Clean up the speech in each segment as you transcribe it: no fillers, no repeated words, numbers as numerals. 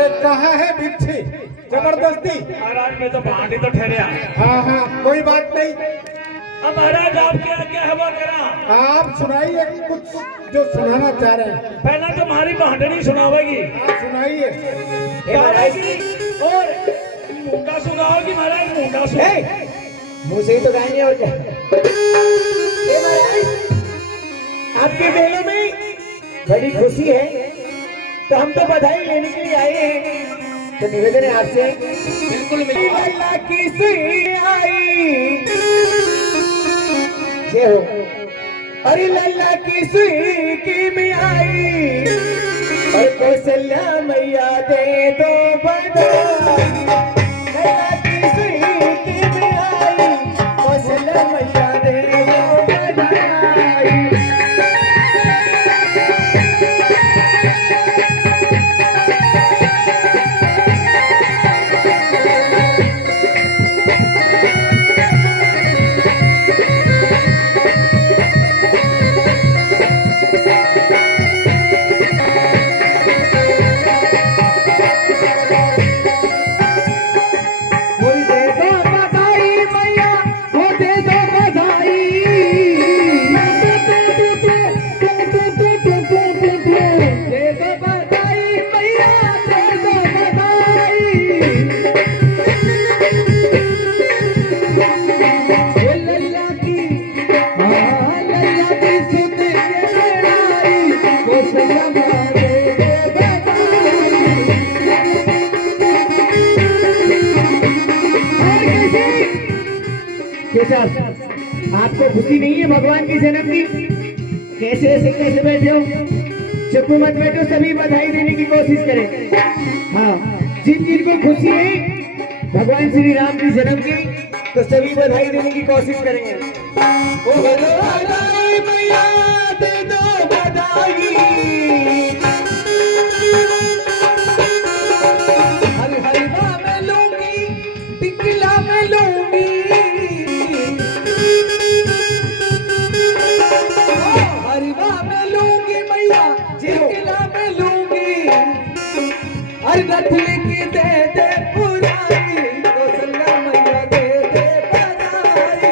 अरे कहाँ है भिक्षी जबरदस्ती। महाराज में तो भांडी तो ठहरे। हाँ हाँ कोई बात नहीं। अब महाराज आप क्या क्या हवा करा? आप सुनाइए कुछ जो सुनाना चाह रहे हैं। पहला तो हमारी भांडनी सुनावेगी। आप सुनाइए। और मुंडा सुनाओगी महाराज? मुंडा सुनाए मुंह से ही तो गाएंगे और क्या। महाराज आपके बेलों में बड़ी खुशी है तो हम तो बधाई लेने के लिए आए हैं। तो निवेदन है आपसे। बिल्कुल लल्ला की सुई आई ये हो। अरे लल्ला की सुई की में आई और कौशल्या मैया दे दो बधाई। लल्ला की सुई की में आई कौशल्या मैया दे दो बधाई। आपको खुशी नहीं है भगवान की जन्म की? कैसे बैठे हो? चुप मत बैठो, सभी बधाई देने की कोशिश करें। हाँ जिन जिन को खुशी है भगवान श्री राम की जन्म की तो सभी बधाई देने की कोशिश करेंगे। ओ बधाई मैया दे दो बधाई। हलवा में लूंगी टिकला में लूंगी। हलवा में लूंगी मैया टिकला में लूंगी। अरे रथली की दे दे पुराई कौशल्या मैया दे दे बधाई।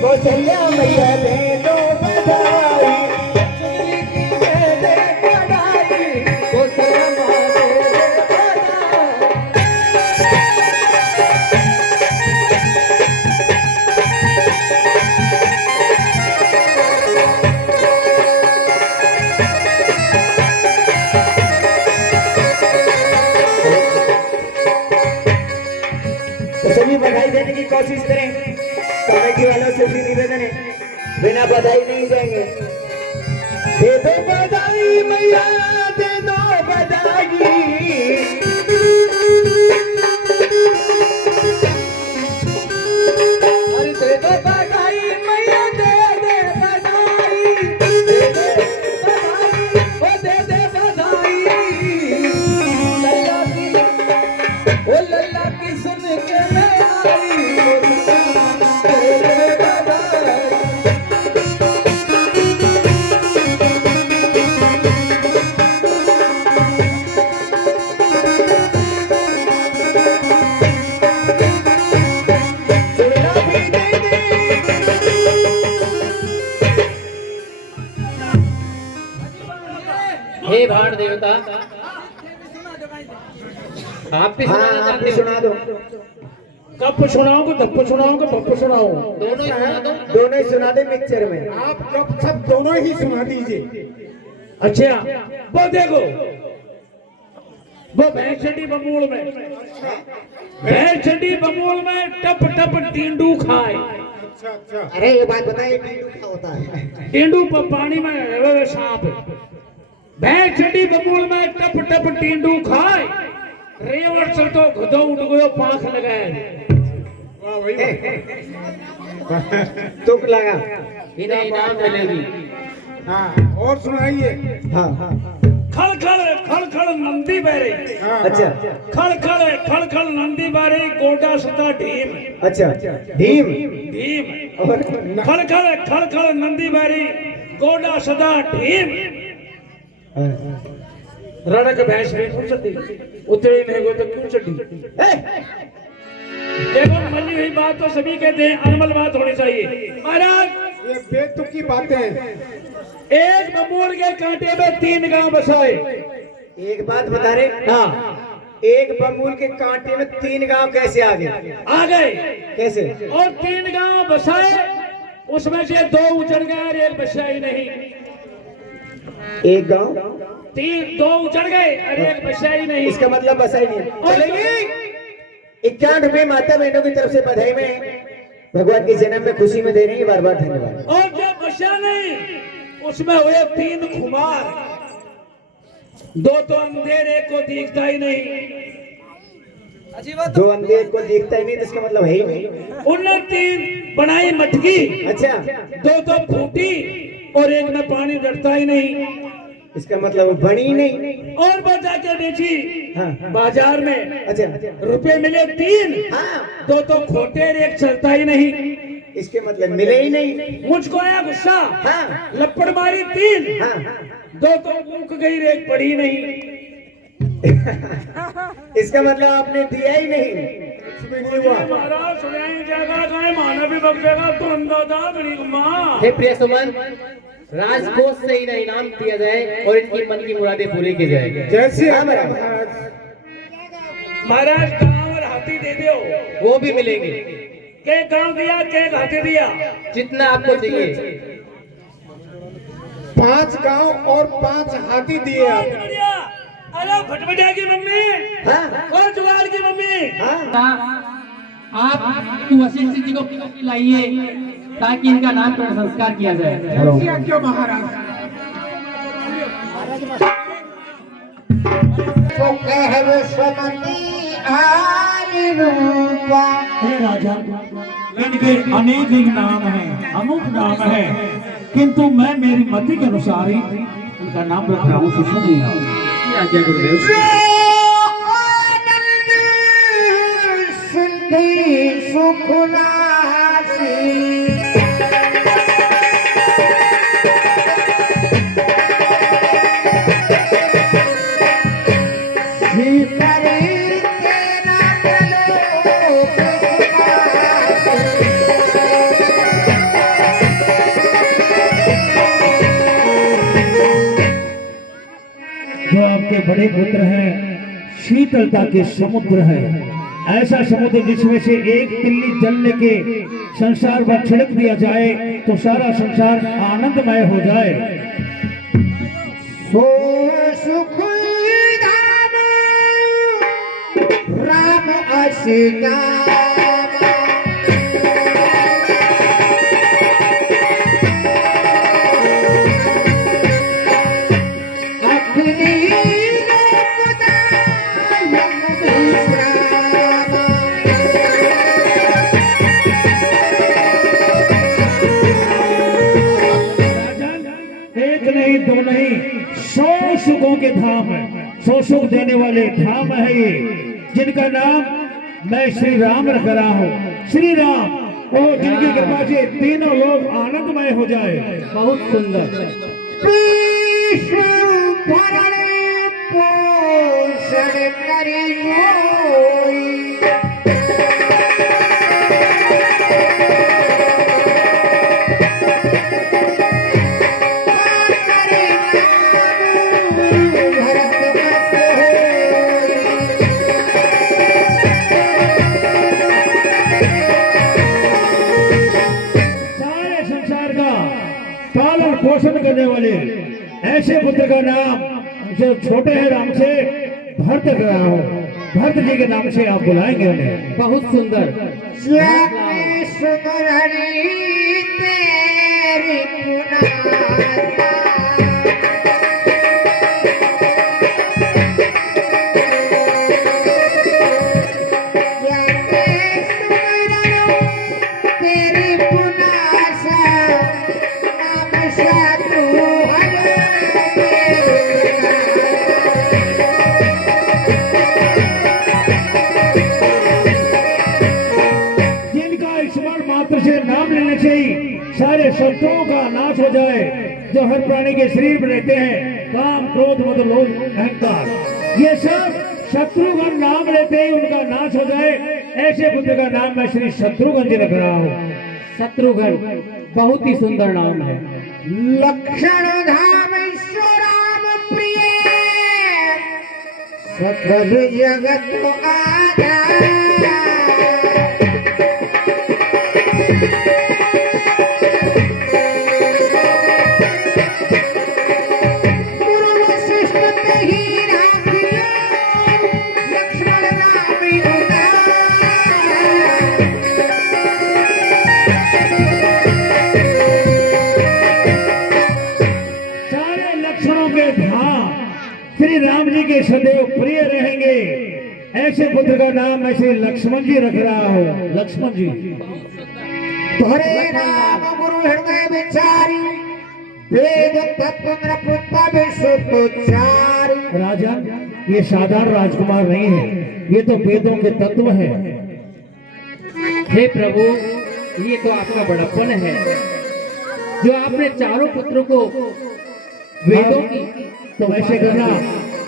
कौशल्या मैया दे दो बधाई। चुनरी की दे दे बधाई कौशल्या मैया दे दे बधाई। तो सभी बधाई देने की कोशिश करें। कमेटी वालों से भी निवेदन है बिना बधाई नहीं जाएंगे। दे दो बधाई मैया दे दो बधाई। अरे दे दो बधाई मैया दे दे बधाई। दे दे बधाई ओ दे दे बधाई। लल्ला की सुन के मैं आई हे भाण देवता आप भी हाँ सुनाना आप चाहते भी हो? सुना दो। कप सुनाऊं दप्प सुनाऊं पप्प सुनाऊं? दोनों ही सुना दो। दोनों ही सुना दे मिक्सचर में। आप कब सब दोनों ही सुना दीजिए। अच्छा वो देखो, वो भैंसडी बमूल में, भैंसडी बमूल में टप टप टींडू खाए। अच्छा अच्छा। अरे ये बात बताइए टींडू क्या होता है? टींडू पानी में रहे हुए सांप। भैंसडी बमूल में टप टप टींडू खाए, रेवड़ चल तो घुदो उठ गयो पांख लगाए। वाह भाई वाह। तुक लगा। इन्हें इनाम मिलेगी। हाँ और सुनाइए। हाँ हाँ खल खल नंदी बहरे, हाँ, अच्छा खल खल नंदी बहरे, गोडा सता ढीम अच्छा भीम ढीम। और खल खल नंदी बहरी, गोडा सदा ढीम। रड़क भैंस में क्यों चढ़ी, उतरे नहीं गो तो क्यों चढ़ी? देखो मनी हुई बात तो सभी कहते हैं, अनमल बात होनी चाहिए। महाराज ये बेतुकी बातें। एक बबूल के कांटे में 3 गांव बसाए। एक बात बता रहे, हाँ एक बमूल के कांटे में 3 गांव कैसे आ गए? आ गए कैसे? और 3 गांव बसाए, उसमें से 2 उजड़ गए और 1 बचा ही नहीं। एक गांव 2 उजड़ गए और 1 बचा ही नहीं। इसका मतलब बसा ही नहीं। चलेगी 51 रुपए माता बहनों की तरफ से बधाई में भगवान के जन्म में खुशी में दे रही है। बार बार धन्यवाद। और जो बचा नहीं, उसमें हुए 3 खुमार, 2 तो अंधेरे, 1 को दिखता ही नहीं। 2 अंधे को दिखता ही नहीं, तो इसका मतलब है ही नहीं। उनने 3 बनाई मटकी, अच्छा 2 तो फूटी और 1 में पानी डरता ही नहीं। इसका मतलब वो बनी ही नहीं। और बचा के बेची हाँ बाजार में, अच्छा रुपए मिले 3, हाँ 2 तो खोटे और 1 चलता ही नहीं। इसके मतलब मिले ही नहीं। मुझको आया गुस्सा, हाँ लपड़ मारी 3, हाँ 2 तो मुक गई, 1 पड़ी नहीं। इसका मतलब आपने दिया ही नहीं। कुछ भी नहीं हुआ। महाराज सुनाई जाएगा, गाय माना भी बगेगा तो अंदाजा गणी माँ। हे प्रिय सुमन, राजकोष से इन्हें इनाम दिया जाए और इनकी मन की मुरादें पूरी की जाए। जैसे हाँ, हमारा महाराज। महाराज गांव और हाथी दे दो। वो भी मिलेंगे, के गांव दिया, के हाथी दिया? जितना आपको चाहिए। 5 गांव और 5 हाथी दिए आप। अरे भटभटिया की मम्मी हाँ और जुगाड़ की मम्मी, हाँ आप वशिष्ठ जी को लाइए ताकि इनका नाम पर संस्कार किया जाए। क्यों महाराज? हे राजा, इनके अनेक नाम हैं, अमुक नाम है, किंतु मैं मेरी मति के अनुसार ही इनका नाम रख रहा हूँ। सुनिए आज्ञा गुरुदेव। जो आपके बड़े पुत्र हैं, शीतलता के समुद्र है, ऐसा समुद्र जिसमें से एक तिल्ली जल लेके संसार पर छिड़क दिया जाए तो सारा संसार आनंदमय हो जाए। राम असिता एक नहीं दो नहीं 100 सुखों के धाम है, 100 सुख देने वाले धाम है ये, जिनका नाम मैं श्री राम रख रहा हूँ। श्री राम, और जिनकी कृपा से तीनों लोग आनंदमय हो जाए। बहुत सुंदर। करने वाले ऐसे पुत्र का नाम जो छोटे हैं राम से भरत रहा हो, भरत जी के नाम से आप बुलाएंगे उन्हें। बहुत सुंदर। श्याम सुंदरी तेरी पुनासा से नाम लेने से ही सारे शत्रुओं का नाश हो जाए, जो हर प्राणी के शरीर में रहते हैं, काम क्रोध मद लोभ अहंकार, ये सब शत्रुघ्न नाम लेते ही उनका नाश हो जाए। ऐसे पुत्र का नाम मैं श्री शत्रुघ्न जी रख रहा हूँ। शत्रुघ्न बहुत ही सुंदर नाम है। लक्षण धाम राम प्रिय सकल जगत आजा श्री राम जी के सदैव प्रिय रहेंगे। ऐसे पुत्र का नाम मैं श्री लक्ष्मण जी रख रहा हूँ। लक्ष्मण जी हरे राम गुरु हृदय विचारी वेद तत्व नृपता विशुद्धाचारी। राजा, ये साधारण राजकुमार नहीं है, ये तो वेदों के तत्व है। हे प्रभु, ये तो आपका बड़प्पन है जो आपने चारों पुत्रों को वेदों की। तो ऐसे करना,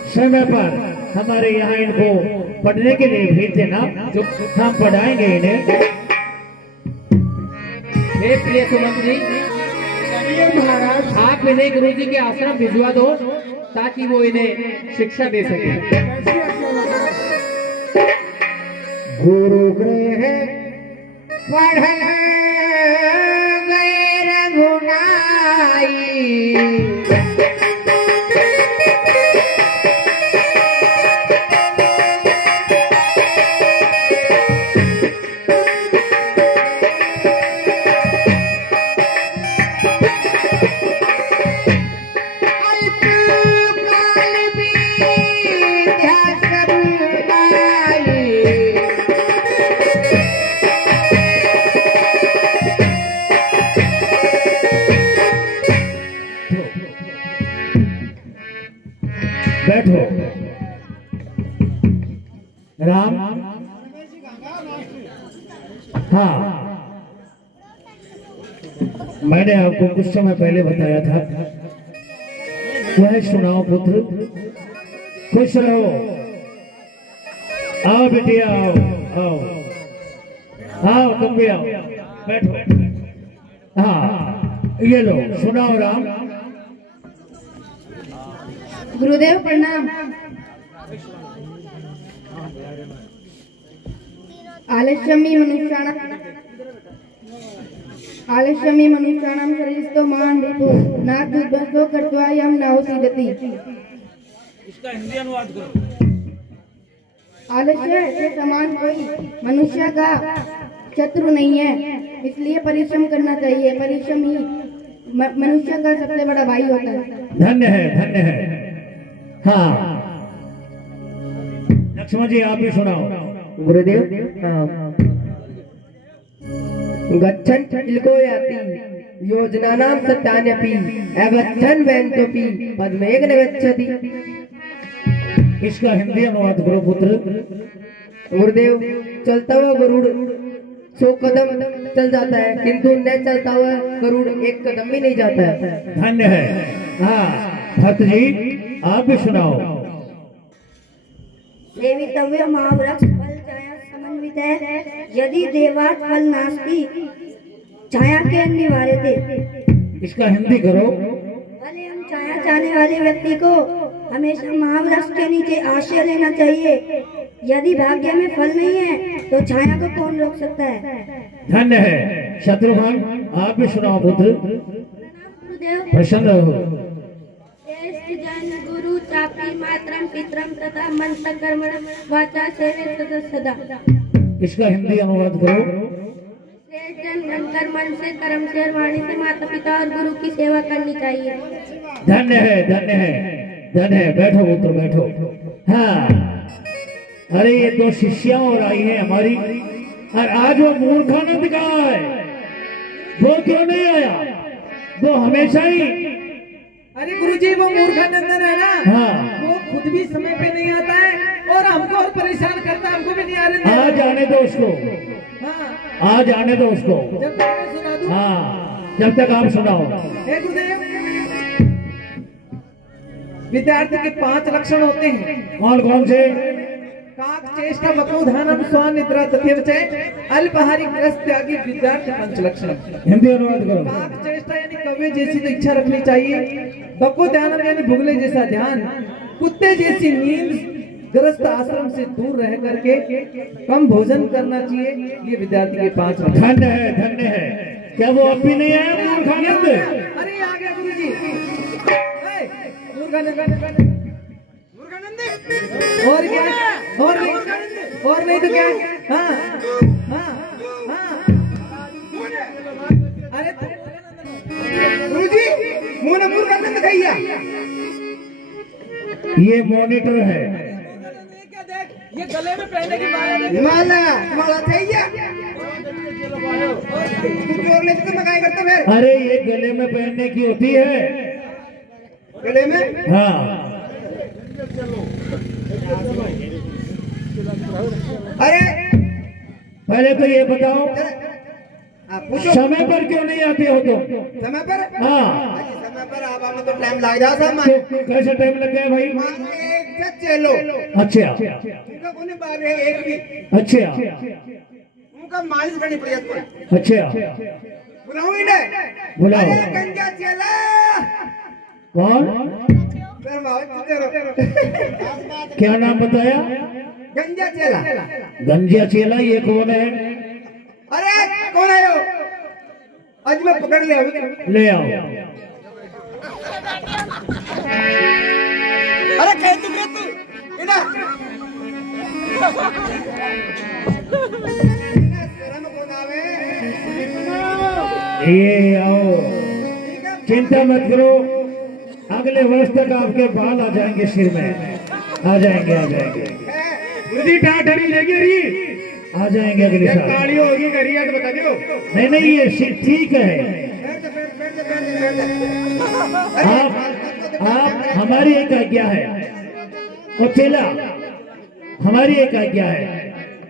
समय पर हमारे यहाँ इनको पढ़ने के लिए भेज देना, जो हम पढ़ाएंगे इन्हें। हे प्रिय सुमंत जी, महाराज आप इन्हें गुरु जी के आश्रम भिजवा दो ताकि वो इन्हें शिक्षा दे सके। गुरु गृह पढ़ गए रघुनाई बैठो। राम, हाँ, मैंने आपको कुछ समय पहले बताया था, वह सुनाओ पुत्र, खुश रहो। आओ बेटिया, आओ आओ, आओ तुम भी आओ, बैठो। हाँ, ये लो, सुनाओ राम। गुरुदेव प्रणाम। आलस्यमी मनुष्याणां शरीरस्थो महान् रिपु नाद्विध्वंसो कृत्वा यं नाहुसीदति। इसका हिंदी अनुवाद करो। आलस्य के समान कोई मनुष्य का शत्रु नहीं है, इसलिए परिश्रम करना चाहिए। परिश्रम ही मनुष्य का सबसे बड़ा भाई होता है। धन्य है, धन्य है। हाँ, लक्ष्मण जी आप भी सुनाओ। गुरुदेव, गच्छन् किल्को याति योजनानां सत्यान्यपि अगच्छन् वैन्तोपि पद्मेघ न गच्छति। इसका हिंदी अनुवाद करो पुत्र। गुरुदेव, चलता हुआ गरुड़ 100 कदम चल जाता है, किंतु न चलता हुआ गरुड़ 1 कदम भी नहीं जाता है। धन्य है। हाँ भक्त जी आप भी सुनाओ। सेवितव्य महावृक्ष फल छाया समन्वित है, यदि देवात् फल नास्ति छाया के अनिवार्यते। इसका हिंदी करो। फल एवं छाया चाहने वाले व्यक्ति को हमेशा महावृक्ष के नीचे आश्रय लेना चाहिए। यदि भाग्य में फल नहीं है तो छाया को कौन रोक सकता है। धन्य है। शत्रुघ्न आप भी सुनाओ पुत्र। गुरुदेव प्रसन्न रहो। जन गुरु चापी मातरम पितरम तथा मंत्र कर्मण वाचा सेवे सदा सदा। इसका हिंदी अनुवाद करो। श्रेष्ठ जन घर मन से कर्म से और वाणी से माता पिता और गुरु की सेवा करनी चाहिए। धन्य है, धन्य है, धन्य है। बैठो पुत्र बैठो। हाँ, अरे ये दो शिष्यां और आई हैं हमारी, और आज वो मूर्खानंद कहाँ है? वो क्यों नहीं आया? वो हमेशा ही। अरे गुरुजी वो मूर्खानंदन है ना, हाँ, वो खुद भी समय पे नहीं आता है और हमको और परेशान करता है, हमको भी नहीं आने देता। आज आने दो उसको, हाँ, आज आने दो उसको। जब तक मैं सुना दूं। हाँ, जब तक आप सुनाओ। हे गुरुदेव, विद्यार्थी के 5 लक्षण होते हैं। कौन कौन से? काक चेष्टा वक्रोधानम स्वान निद्रा तथ्यवचय अल्पहारी ग्रस्त त्यागी विद्यार्थी 5 लक्षण। हिंदी अनुवाद करो। काक चेष्टा यानी कौवे जैसी तो इच्छा रखनी चाहिए, बको ध्यानम यानी भुगले जैसा ध्यान, कुत्ते जैसी नींद, ग्रस्त आश्रम से दूर रह करके कम भोजन करना चाहिए। ये विद्यार्थी के 5 लक्षण। धन्य है, धन्य है। क्या वो अब भी नहीं आया मूर्खानंद? अरे आ गया गुरुजी। मूर्खानंद और क्या? और नहीं तो क्या? हाँ हाँ हाँ। अरे गुरुजी मुंह मूर्खानंद कहिया। ये मॉनिटर है। क्या देख, ये गले में पहनने की माला माला कहिया। तू जोर लेके तो मगाई करता फिर। अरे ये गले में पहनने की होती है। गले में? हाँ। अरे पहले तो ये बताओ, पूछो समय पर क्यों नहीं आते हो तुम? समय पर? हाँ, समय पर आवा में तो टाइम लग जाता है। तो कैसे टाइम लग गया भाई? एक से चलो। अच्छा उनका कोने बार है एक भी। अच्छा उनका मालिश करनी पड़ेगी। अच्छा, बुलाऊं इन्हें? बुलाओ। अरे गंजा चला। कौन? फिर बाबा चलो। क्या नाम बताया? गंजा चला। गंजिया चेला, ये कौन है? अरे कौन है वो? आज मैं पकड़ ले ले आओ। अरे कह तू इधर शर्म कौन आवे? ये आओ, चिंता मत करो, अगले वर्ष तक आपके बाल आ जाएंगे सिर में। आ जाएंगे, आ जाएंगे। गुरुजी डांट हरी लेगी हरी। आ जाएंगे अगले साल। काली होगी करिया तो बता दो। नहीं नहीं, ये ठीक है। आप हमारी एक आज्ञा है और चेला, हमारी एक आज्ञा है,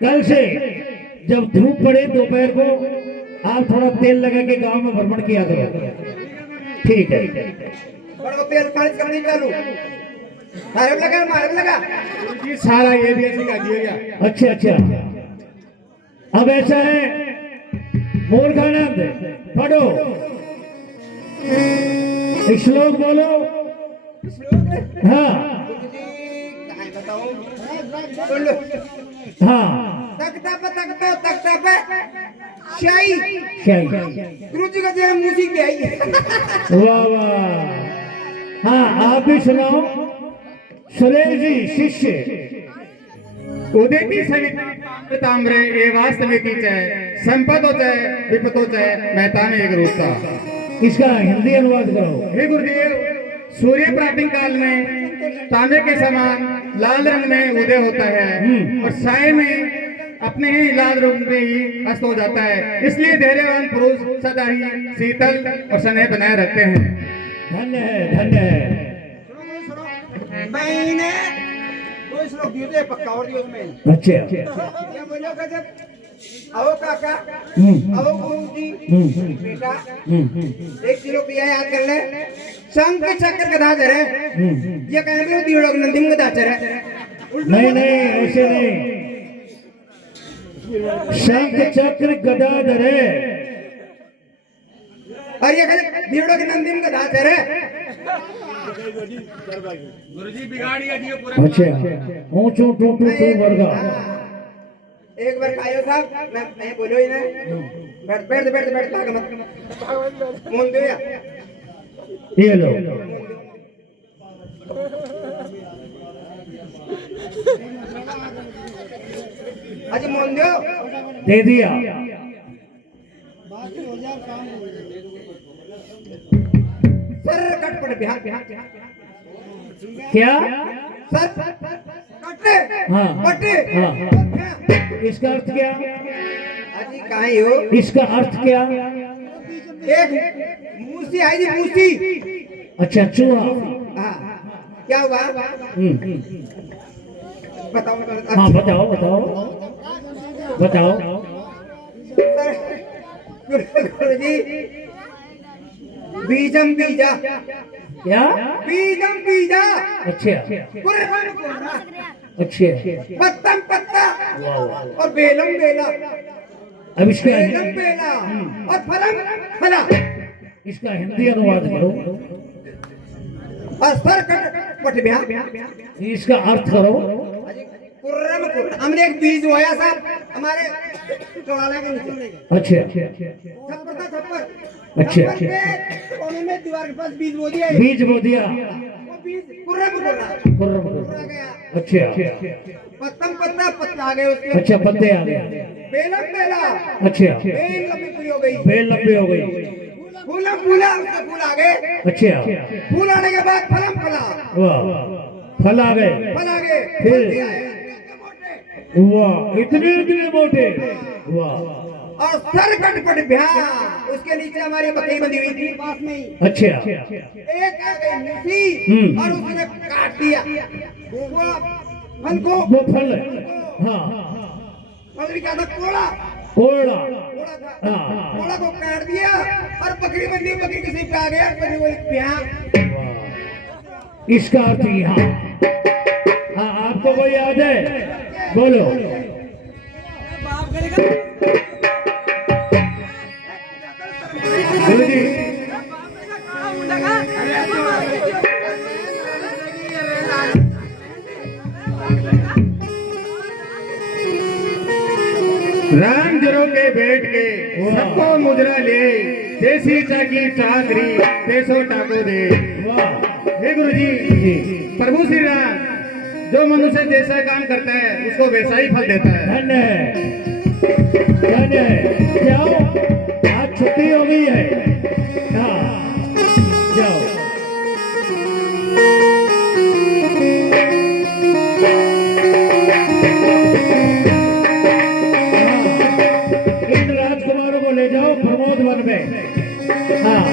कल से जब धूप पड़े दोपहर को आप थोड़ा तेल लगा के गांव में भ्रमण किया करो। ठीक है। बड़ा तेल पानी करनी चालू। मारे लगा। ये सारा ये भी ऐसी का दिया गया। अच्छा अच्छा, अब ऐसा है, मूर्खानंद पढ़ो, श्लोक बोलो। हाँ हाँ, तख्ता पे शाही गुरुजी का जो म्यूजिक भी आई। वाह वाह। हाँ, आप भी सुनाओ। सुरेश जी शिष्य। उदेती सविता ताम्रे एवा समिति च संपदो च विपतो च महता में एक रूपता। इसका हिंदी अनुवाद करो। हे गुरुदेव, सूर्य प्राचीन काल में तांबे के समान लाल रंग में उदय होता है और साय में अपने ही लाल रंग में ही अस्त हो जाता है। इसलिए धैर्यवान पुरुष सदा ही शीतल और स्नेह बनाए रखते हैं। धन्य है, धन्य है। मैंने कोई श्लोक दिए थे, पक्का और दियो में। अच्छा, क्या बोलो का जब आओ काका, आओ गुरुजी, बेटा 1 किलो पिया याद कर ले। शंख चक्र गदा धर है। ये कहने में दियोड़ो नंदिम गदा धर है। नहीं नहीं, ऐसे नहीं। शंख चक्र गदाधर है। और ये कहते दियोड़ो नंदिम गदा धर है। गुरुजी बिगाड़ी दियो पूरा। अच्छा, ऊंचो टूटू टू वर्गा। एक बार खायो साहब, मैं बोलो ही ना। बैठ भाग मत। मुंह दे या ये लो। अजी मोन दो दे दिया। सर कटपट बिहार क्या? सर कटे हाँ कटे हाँ। इसका अर्थ क्या? अजी कहीं हो इसका अर्थ क्या? एक मूसी आई जी मूसी अच्छा चूहा। हाँ क्या हुआ बताओ हाँ बताओ बताओ बताओ। गुरुजी बीजम बीजा क्या? बीजम बीजा अच्छा अच्छा। पत्तम पत्ता वाह वाह। और बेलम बेला अब इसका बेलम बेला और फलम फला इसका हिंदी अनुवाद करो। और सर कट पट बिहार इसका अर्थ करो। कुर्रम कुर्रम हमने एक बीज बोया साहब हमारे चौड़ाले के नीचे अच्छा छप्पर था छप्पर अच्छा। छप्पर के कोने में दीवार के पास बीज बो दिया बीज बो दिया। वो बीज कुर्रम कुर्रा कुर्रम कुर्रा गया अच्छा पत्तम पत्ता पत्ता आ गए उसके अच्छा। पत्ते आ गए। बेलम बेला अच्छा। बेल लंबी पूरी हो गई बेल लंबी हो गई। फूलम फूला उसके फूल आ गए अच्छा फूल आने के बाद फलम फला वाह। फल आ गए। फल आ गए फिर? फल भी आए, मोटे। वाह इतने इतने मोटे। वाह और सर कटपट बिहार उसके नीचे हमारी बकरी बंधी हुई थी पास में ही अच्छा एक आ गई मूसी और उसने काट दिया वो फल को वो फल है। हाँ मगर क्या था कोड़ा कोड़ा। कोड़ा था हाँ कोड़ा को काट दिया और बकरी बंधी बकरी किसी पे आ गया बकरी बोली बिहार वाह। इसका अर्थ यहाँ। हाँ आपको कोई याद है? बोलो। बोलो जी। राम जरो के बैठ के सबको मुद्रा ले देसी चाकी चाकरी पैसो टाको दे। वाह हे गुरु जी प्रभु श्री राम जो मनुष्य जैसा काम करता है उसको वैसा ही फल देता है। धन्य है धन्य है। जाओ आज छुट्टी हो गई है। हाँ जाओ। इन राजकुमारों को ले जाओ प्रमोद वन में। हाँ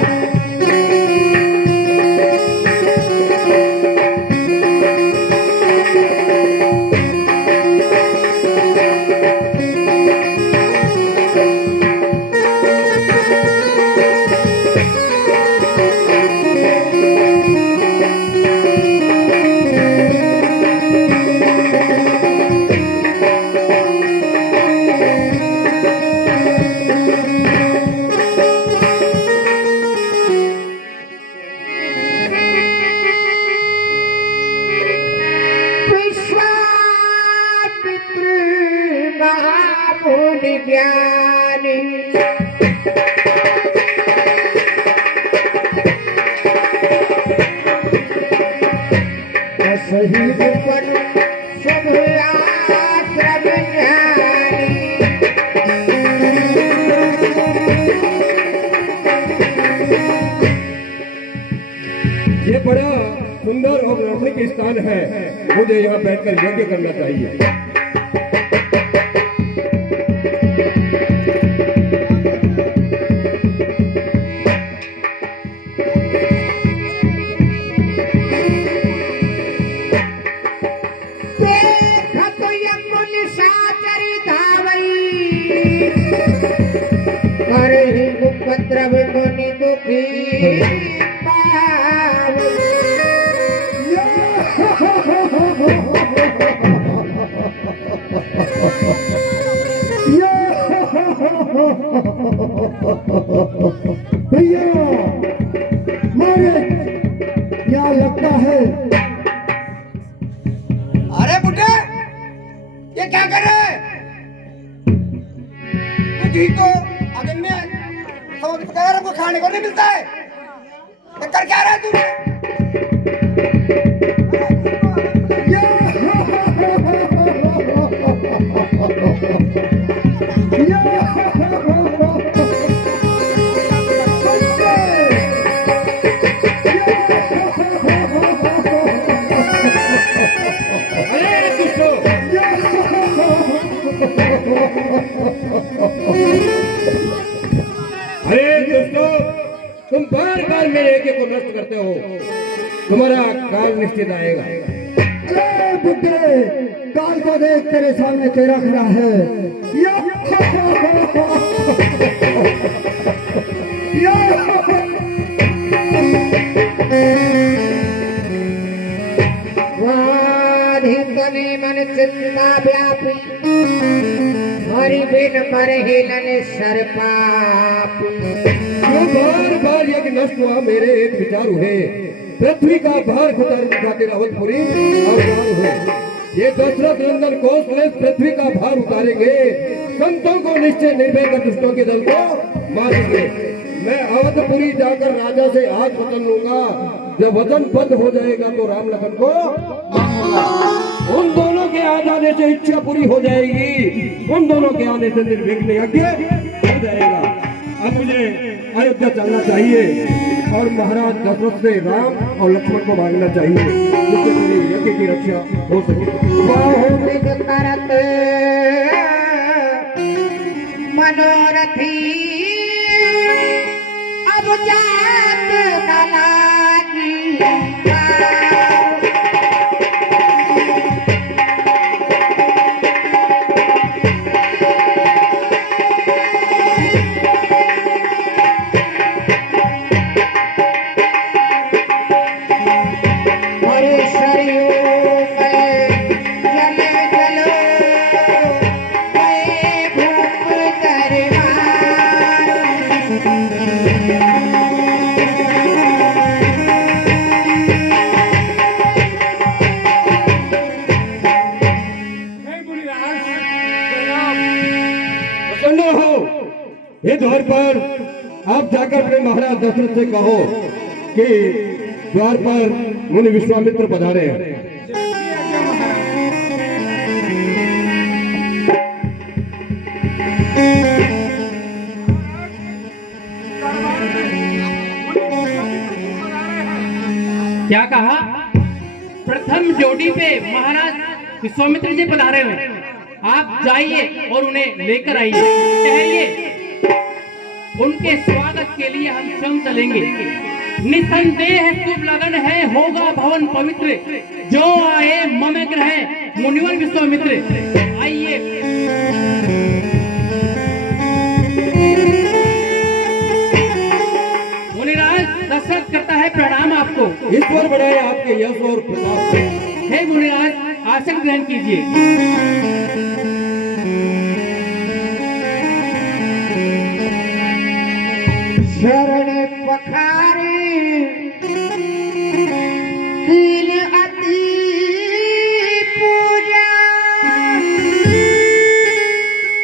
ये बड़ा सुंदर और रमणीक स्थान है, मुझे यहाँ बैठकर यज्ञ करना चाहिए। भैया मारे क्या लगता है? अरे बुड्ढे ये क्या कर रहे हैं? कुछ ही को आगे में समझ पकाया हमको खाने को नहीं मिलता है। कर क्या रहा है तू? अरे दुष्टो, अरे दोस्तों, तुम बार बार मेरे एके को नष्ट करते हो। तुम्हारा काल निश्चित आएगा। अरे बुड्ढे, काल को देख तेरे सामने तेरा खड़ा है। वाधितने मन चिंता व्यापी हरि बिन मर हिलन सर पापी। जो बार बार यज्ञ नष्ट हुआ, मेरे एक विचार हुए। पृथ्वी का भार उठाते अवधपुरी अवतार हुए। ये दशरथ नंदन कौशल पृथ्वी का भार उतारेंगे। संतों को निश्चय निर्भय कर दुष्टों के दल को मारेंगे। मैं अवधपुरी जाकर राजा से आज वचन लूंगा। जब वचन बद्ध हो जाएगा तो राम लखन को मारूंगा। उन दोनों के आ जाने से इच्छा पूरी हो जाएगी। उन दोनों के आने से निर्विघ्न यज्ञ हो जाएगा। अब मुझे अयोध्या चलना चाहिए और महाराज दशरथ से राम और लक्ष्मण को मांगना चाहिए, जिससे मेरी यज्ञ की रक्षा हो सके। बहुमृग करत मनोरथी अब जात न लागी। प्रसन्न हो। ये द्वार पर आप जाकर अपने महाराज दशरथ से कहो कि द्वार पर मुनि विश्वामित्र पधारे हैं। क्या कहा? प्रथम जोड़ी पे महाराज विश्वामित्र जी पधारे हुए। आप जाइए और उन्हें लेकर आइए। ठहरिए, उनके स्वागत के लिए हम स्वयं चलेंगे। निसंदेह शुभ लगन है, होगा भवन पवित्र। जो आए ममग्र है मुनिवर विश्वामित्र। आइए। मुनिराज दशरथ करता है प्रणाम आपको। ईश्वर बढ़ाए आपके यश और प्रताप को। हे मुनिराज, आसन ग्रहण कीजिए। शरण पखारे कील अति पूजा।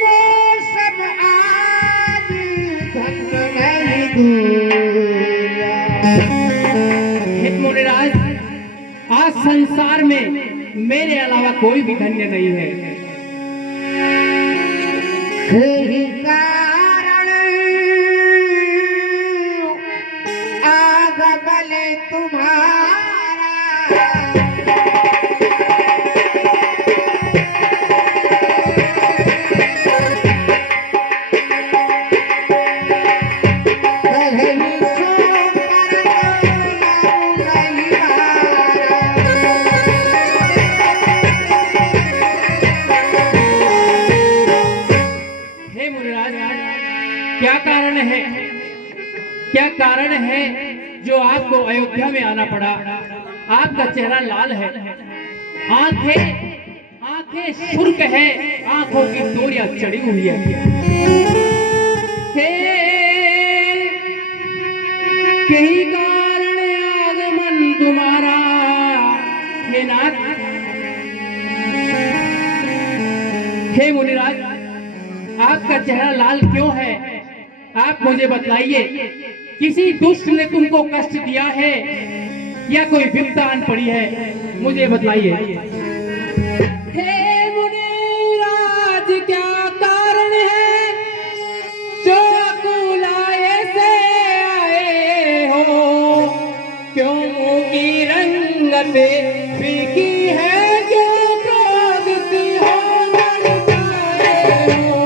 वो सब आज धन्य नहीं दूजा। हे मुनिराज, आज संसार में मेरे अलावा कोई भी धन्य नहीं है। यही कारण आगमन तुम्हारा। पहली सो करत नाम नहीं हारा। हे मुनिराज, क्या कारण है, क्या कारण है जो आपको अयोध्या में आना पड़ा? आपका चेहरा लाल है, आंखें सुर्ख है, आंखों की डोरियां चढ़ी हुई है। हे कहीं कारण आगमन तुम्हारा। हे नाथ, हे मुनिराज, आपका चेहरा लाल क्यों है? आप मुझे बतलाइए, किसी दुष्ट ने तुमको कष्ट दिया है या कोई विपदा आन पड़ी है, मुझे बतलाइए। हे मुनिराज, क्या कारण है जो कुलाए से आए हो? क्यों की रंगत फीकी है, क्यों क्रोधित हो लड़काए हो?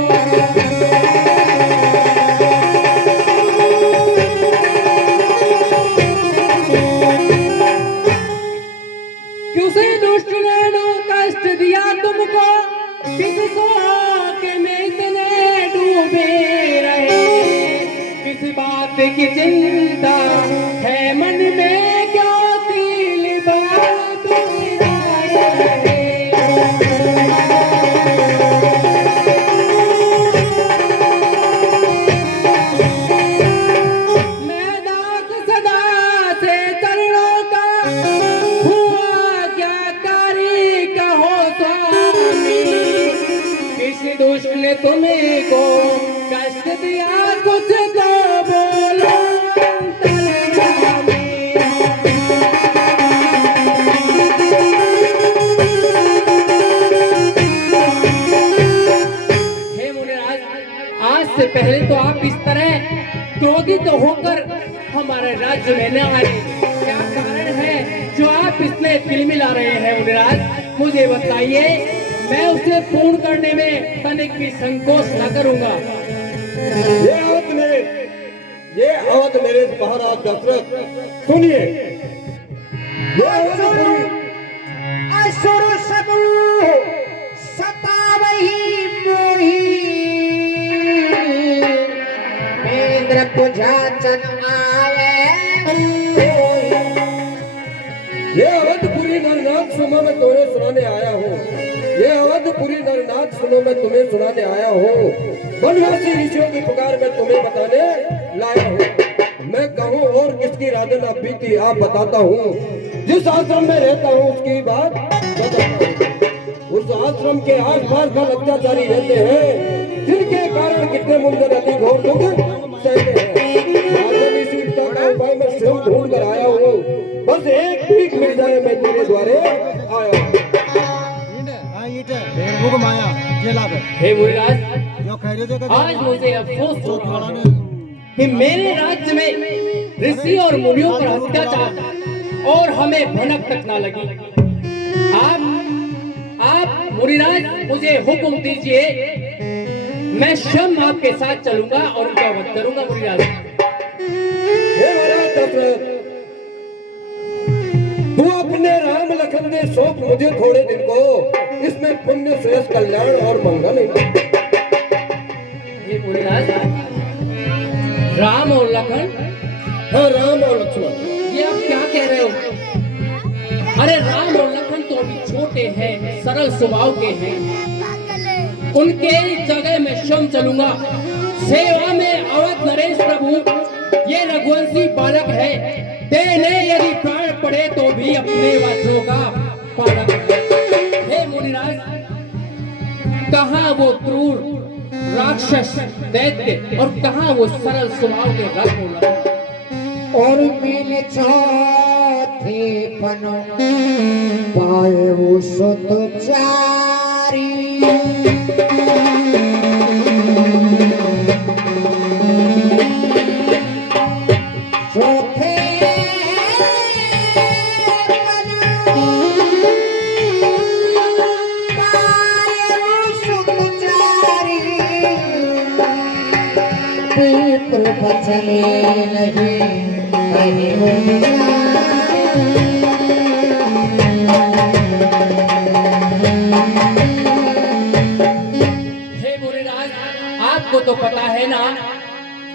किसे दुष्ट ने नो कष्ट दिया तुमको? किस शोक में इतने डूबे रहे? किस बात की चिंता है मन में, क्यों तिल बात मिलाए रहे? मैं दास सदा से चरणों का, हुआ क्या कारी कहो स्वामी? किस दुष्ट ने तुम्हें को कष्ट दिया, कुछ तो बोलो अंतर्यामी। हे मुनिराज, आज से पहले तो आप इस तरह क्रोधित होकर हमारे राज्य में न आए। क्या कारण है जो आप इसमें तिलमिला रहे हैं मुनिराज? मुझे बताइए, मैं उसे पूर्ण करने में तनिक भी संकोच न करूंगा। ये अवध मेरे महाराज दशरथ, सुनिए। ये अवध असुर समूह सतावही मोही, इंद्र पुजाचन आवे होई। ये अवधपुरी नरनाथ सुनो, मैं तुम्हें सुनाने आया हूँ। ये अवधपुरी नरनाथ सुनो, मैं तुम्हें सुनाने आया हूँ। वनवासी ऋषियों की पुकार मैं तुम्हें बताने लाया हूँ। मैं कहूँ और किसकी राधना बीती आप बताता हूँ। जिस आश्रम में रहता हूँ उसकी बात बताता हूँ। उस आश्रम के आसपास का अत्याचारी रहते हैं, जिनके कारण कितने मुंडन अति घोर दुख सहते हैं। राजनी सीता का उपाय मैं स्वयं ढूंढ कर आया हूँ। बस एक भीख मिल जाए, मैं तेरे द्वारे आया हूँ। हे मुनिराज, आज मुझे अफसोस हो रहा है कि मेरे राज्य में ऋषि और मुनियों पर अत्याचार और हमें भनक तक ना लगी। आप मुनिराज मुझे हुक्म दीजिए, मैं स्वयं आपके साथ चलूंगा और उनका वध करूंगा। मुनिराज, हे महाराज दशरथ, तू अपने राम लखन ने सौंप मुझे थोड़े दिन को, इसमें पुण्य श्रेष्ठ कल्याण और मंगल है। हे मुनिराज, राम और लखन? हाँ, राम और लक्ष्मण। ये आप क्या कह रहे हो? अरे राम और लखन तो अभी छोटे हैं, सरल स्वभाव के हैं। उनके जगह मैं स्वयं चलूंगा। सेवा में अवध नरेश प्रभु, ये रघुवंशी बालक है। देने यदि प्राण पड़े तो भी अपने वचनों का पालन करें। हे मुनिराज, कहाँ वो क्रूर राक्षस दैत्य और कहाँ वो सरल स्वभाव के रघुवंशी? और मिल चौथे पनो पाए वो सुत चारी। चौथे पाए वो सुत चारी, पितृ बचने नहीं कहीं हो आपको तो पता है ना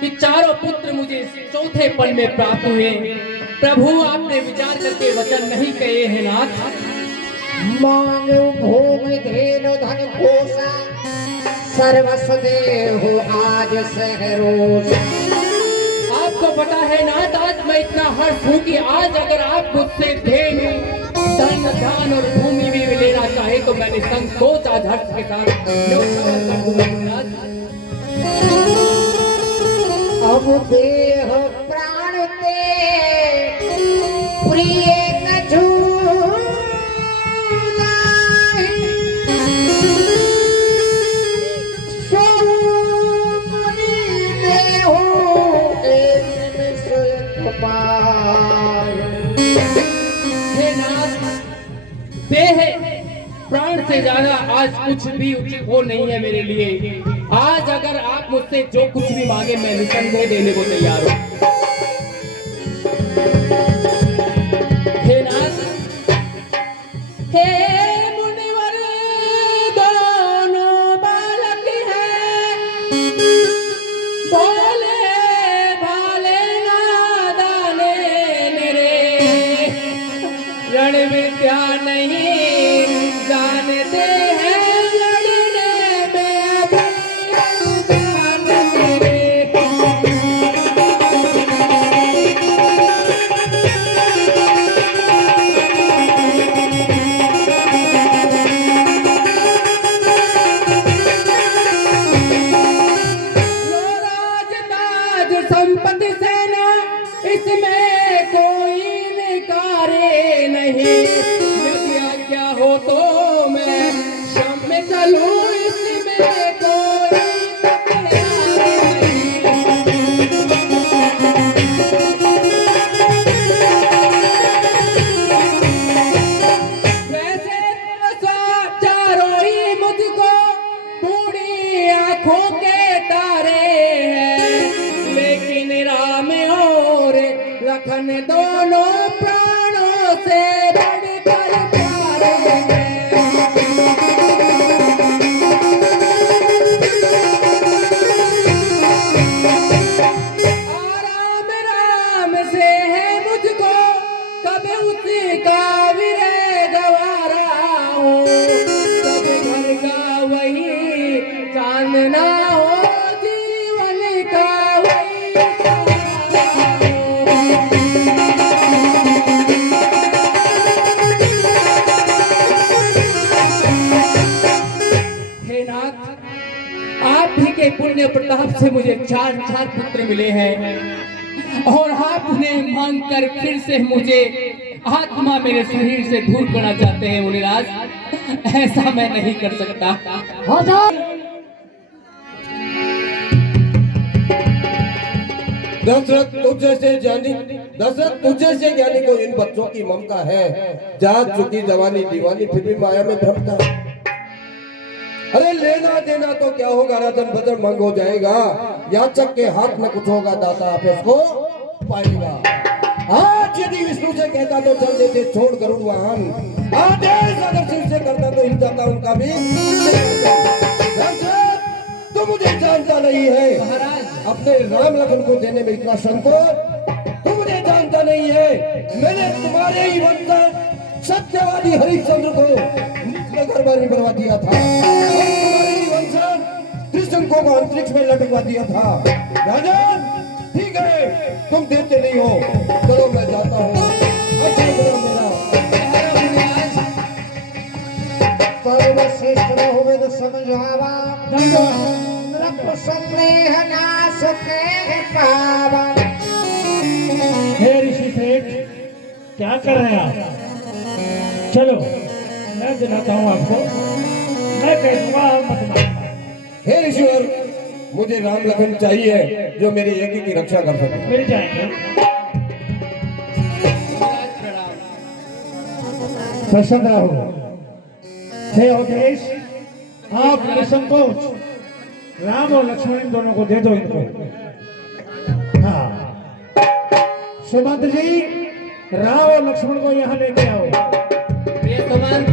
कि चारों पुत्र मुझे चौथे पल में प्राप्त हुए। प्रभु, आपने विचार करके वचन नहीं कहे हैं नाथ। मांगो भूमि धेनु धन कोसा, सर्वस्व देहो आज सहरोज। आपको पता है नाथ, आज मैं इतना हर्ष हूँ कि आज अगर आप मुझसे धेनु धन धान और भूमि भी लेना चाहे तो मैंने संकोच आज हर्ष के साथ न्योछावर कर दूंगा नाथ। अब देह प्राण देह प्राण से ज्यादा आज कुछ भी उचित वो नहीं है मेरे लिए। आज अगर आप मुझसे जो कुछ भी मांगे मैं निसंदेह देने को तैयार हूँ। हे नाथ, हे मुनिवर दोनों बालक हैं, बोले भाले नादाने मेरे, रण विद्या नहीं जानते हैं, लड़ने में अभी अनजान मेरे। लो राज ताज संपत्ति सेना इसमें कोई निकारे नहीं, यदि आज्ञा हो तो मैं शाम में चलूं, इसमें कोई तकरार नहीं। वैसे चारों ही मुझको बूढ़ी आंखों के तारे हैं, लेकिन राम और लखन दोनों प्राणों से बढ़कर प्यारे हैं। आराम राम से है मुझको, कभी उसी का विरह गवारा हो, कभी घर का वही चांदना हो, जीवन का वही सहारा हो। हे नाथ, आप ही के पुण्य प्रताप से मुझे 4 पुत्र मिले हैं, और आप उन्हें मांग कर फिर से मुझे आत्मा मेरे शरीर से दूर करना चाहते हैं। मुनिराज, ऐसा मैं नहीं कर सकता। दशरथ तुझे से ज्ञानी को इन बच्चों की ममता है, जात चुकी जवानी दीवानी फिर भी माया में भ्रमता। अरे लेना देना तो क्या होगा, राजन भजन मंग हो जाएगा, याचक के हाथ में कुछ होगा, दाता आप उसको पाएगा। आज यदि विष्णु से कहता तो चल देते छोड़ गरुड़ वाहन, आदेश अगर शिव से करता तो हिल जाता उनका भी। तो मुझे जानता नहीं है अपने राम लखन को देने में इतना संकोच, तू मुझे जानता नहीं है मैंने तुम्हारे ही वंशज सत्यवादी हरिश्चंद्र को अपने घर में बनवा दिया था, तुम्हारे ही वंशज त्रिशंको को अंतरिक्ष में लटकवा दिया था। राजन ठीक है, तुम देते नहीं हो, चलो मैं जाता हूँ। अच्छा करो मेरा सर्वश्रेष्ठ हो तो समझावा, संदेह नाश के पावा। हे ऋषि श्रेष्ठ, क्या कर रहे हैं आप? चलो मैं दिलाता हूँ आपको, मैं कह दूंगा आप मत मानना। हे ऋषिवर, मुझे राम लखन चाहिए जो मेरे यज्ञ की रक्षा कर सके। मिल जाएंगे। प्रसन्न रहो। हे अवधेश, आप निसंकोच राम और लक्ष्मण इन दोनों को दे दो इनको। हाँ सुमंत जी, राम और लक्ष्मण को यहाँ लेके आओ। प्रिय सुमंत,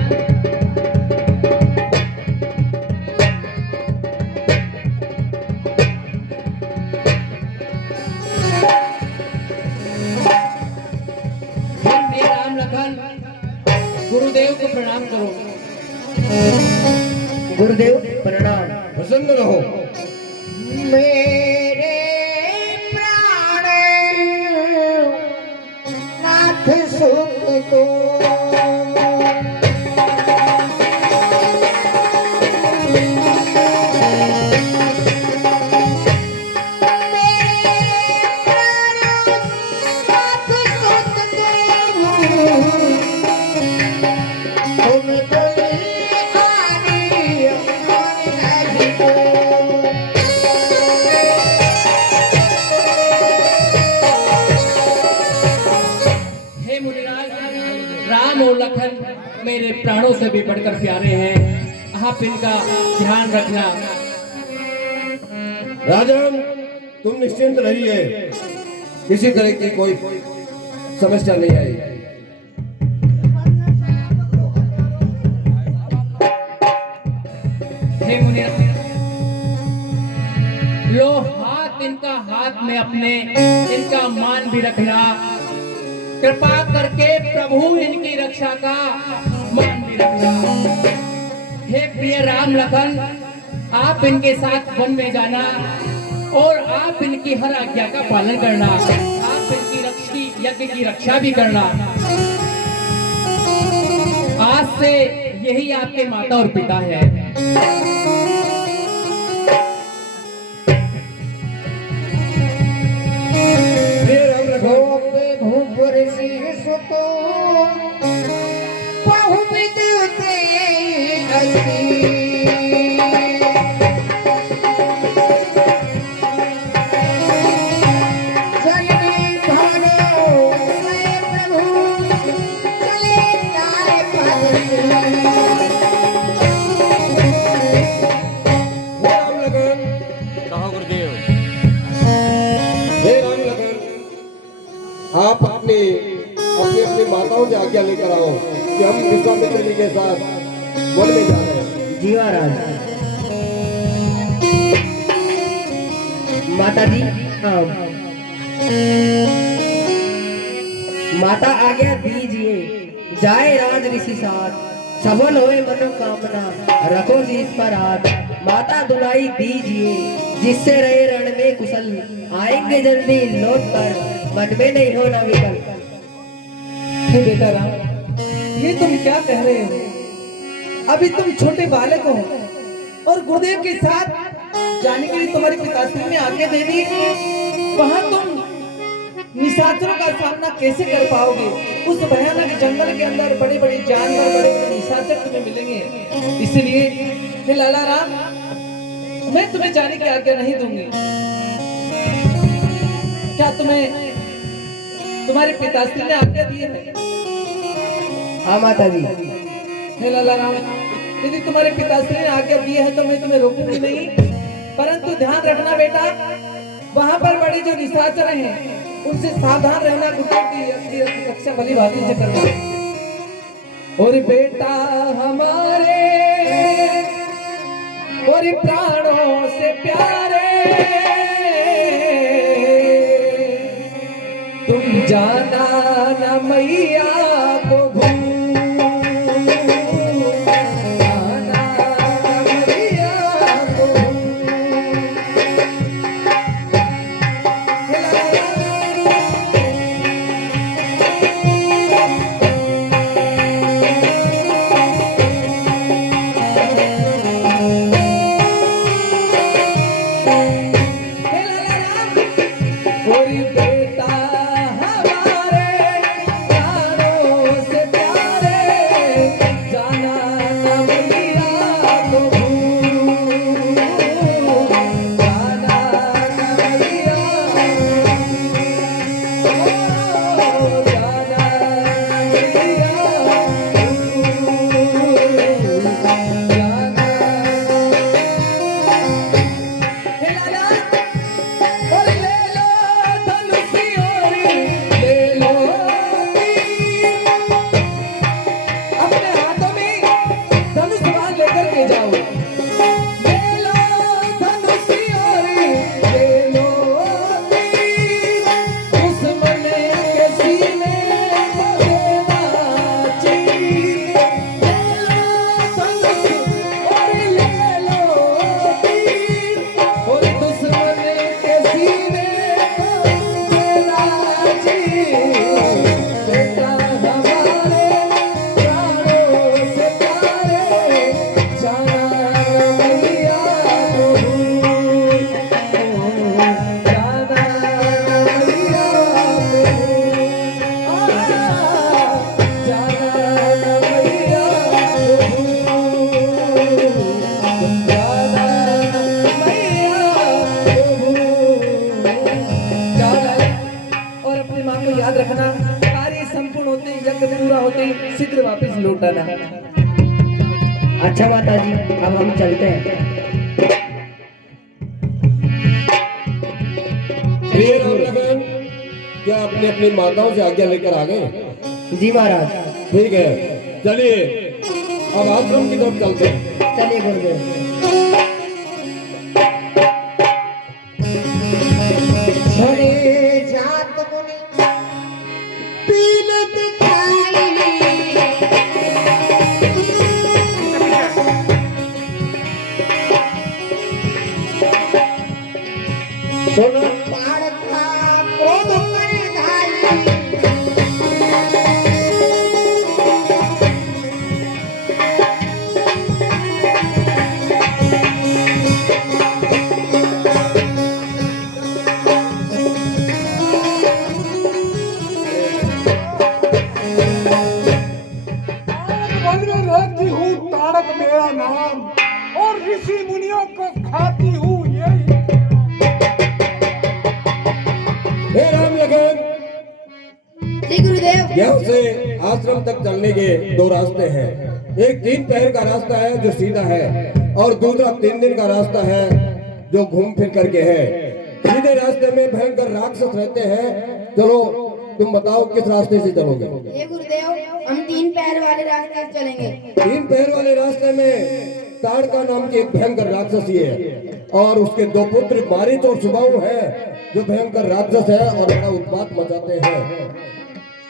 प्रिय राम लखन, गुरुदेव को प्रणाम करो। गुरुदेव प्रणाम। प्रसन्न रहो। मेरे प्राण नाथ सुख दो, लखन मेरे प्राणों से भी बढ़कर प्यारे हैं, आप इनका ध्यान रखना। राजन, तुम निश्चिंत रहिए, किसी तरह की कोई समस्या नहीं आई। हे मुनिया, लो हाथ इनका हाथ में अपने, इनका मान भी रखना। कृपा करके प्रभु इनकी रक्षा का मान भी रखना। हे प्रिय राम लखन, आप इनके साथ वन में जाना और आप इनकी हर आज्ञा का पालन करना। आप इनकी रक्षी यज्ञ की रक्षा भी करना। आज से यही आपके माता और पिता है। आप अपनी अपनी माताओं से आज्ञा लेकर आओ कि हम विश्वामित्र जी के साथ वन में जा रहे हैं। जी महाराज। माता जी, माता आज्ञा दीजिए, जाए राज ऋषि साथ, सफल होए मनोकामना, रखो शीश पर हाथ। माता दुलाई दीजिए, जिससे रहे रण में कुशल, आएंगे जल्दी लौट कर, मन में नहीं होना विकल्प। हे बेटा राम, ये तुम क्या कह रहे हो? अभी तुम छोटे बालक हो और गुरुदेव के साथ जाने के लिए तुम्हारे पिताश्री ने आज्ञा दे दी। वहां तुम निशाचरों का सामना कैसे कर पाओगे? उस भयानक जंगल के अंदर बड़े बड़े जानवर, बड़े बड़े निशाचर तुम्हें मिलेंगे। इसलिए हे लाला राम, मैं तुम्हें जाने की आज्ञा नहीं दूंगी। क्या तुम्हें तुम्हारे पिताश्री ने आज्ञा दी है? हाँ माता जी। हे लाला राम, यदि तुम्हारे पिताश्री ने आज्ञा दी है तो मैं तुम्हें रोकूंगी नहीं, परंतु ध्यान रखना बेटा, वहां पर बड़े जो निशाचर हैं उनसे सावधान रहना, गुरुदेव की रक्षा भली भांति से करना। और बेटा हमारे और प्राणों से प्यारे, तुम जाना न मैया को भूल, जाना न मैया को भूल। वापस लौटाना। अच्छा माता जी, अब हम चलते हैं। प्रिय राम लखन, क्या अपनी अपनी माताओं से आज्ञा लेकर आ गए? जी महाराज। ठीक है, चलिए अब आश्रम की तरफ चलते हैं। चलिए गुरुदेव। रहती हूँ तारक मेरा नाम, और ऋषि मुनियों को खाती हूँ यही। हे राम लखन, जी गुरुदेव। यहाँ से आश्रम तक चलने के दो रास्ते हैं। एक 3 पहर का रास्ता है जो सीधा है, और दूसरा 3 दिन का रास्ता है जो घूम फिर करके है। सीधे रास्ते में भयंकर राक्षस रहते हैं। चलो तुम बताओ किस रास्ते से चलोगे? ये गुरुदेव, हम 3 पैर वाले रास्ते से चलेंगे। 3 पैर वाले रास्ते में ताड़का नाम की एक भयंकर राक्षसी है, और उसके 2 पुत्र मारीच और सुबाहु है, जो भयंकर राक्षस है और बड़ा उत्पात मचाते हैं।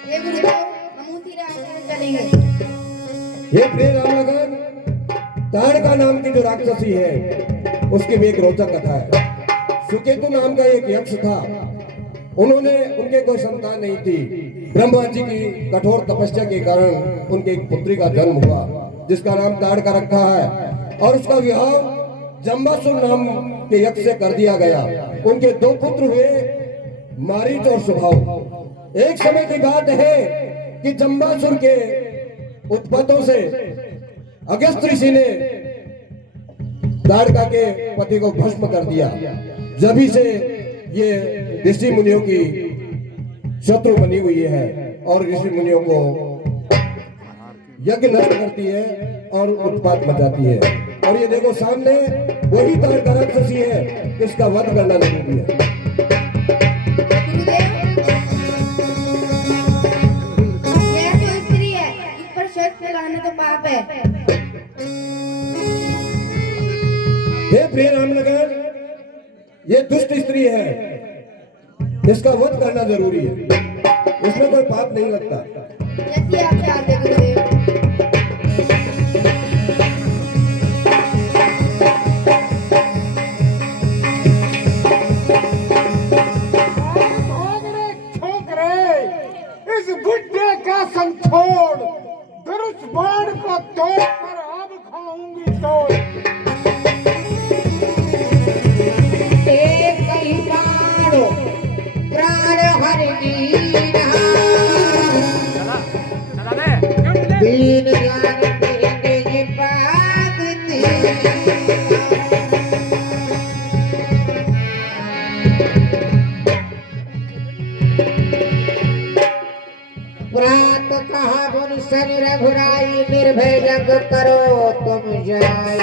ये गुरुदेव, हम उसी रास्ते से चलेंगे। ये प्रिय राम लखन, ताड़का नाम की जो राक्षसी है उसकी भी एक रोचक कथा है। सुकेतु नाम का एक यक्ष था। उनके कोई संतान नहीं थी। ब्रह्मा जी की कठोर तपस्या के कारण उनके एक पुत्री का जन्म हुआ, जिसका नाम ताड़का रखा है, और उसका विवाह जम्बासुर नाम के यक्ष से कर दिया गया। उनके 2 पुत्र हुए, मारीच और सुबाहु। एक समय की बात है कि जम्बासुर के उत्पातों से अगस्त ऋषि ने ताड़का के पति को भस्म कर दिया। जब से ये ऋषि मुनियों की शत्रु बनी हुई है, और ऋषि मुनियों को यज्ञ नष्ट करती है और उत्पात मचाती है। और ये देखो सामने वही ताड़का राक्षसी है, इसका वध करना जरूरी है। गुरुदेव, यह तो स्त्री है, इस पर शस्त्र चलाना तो पाप है। हे प्रिय राम लखन, ये दुष्ट स्त्री है, इसका वध करना जरूरी है। इसमें कोई पाप नहीं लगता। जैसे आप चाहते गुरुदेव। इस बुड्ढे का संग छोड़, फिर उस बाण को तोड़ कर अब खाऊंगी तोड़। प्राण हर दीना, दीन जान तेरी पागती। प्रात कहा मुनि सर रघुराई, निर्भय जग करो तुम जय।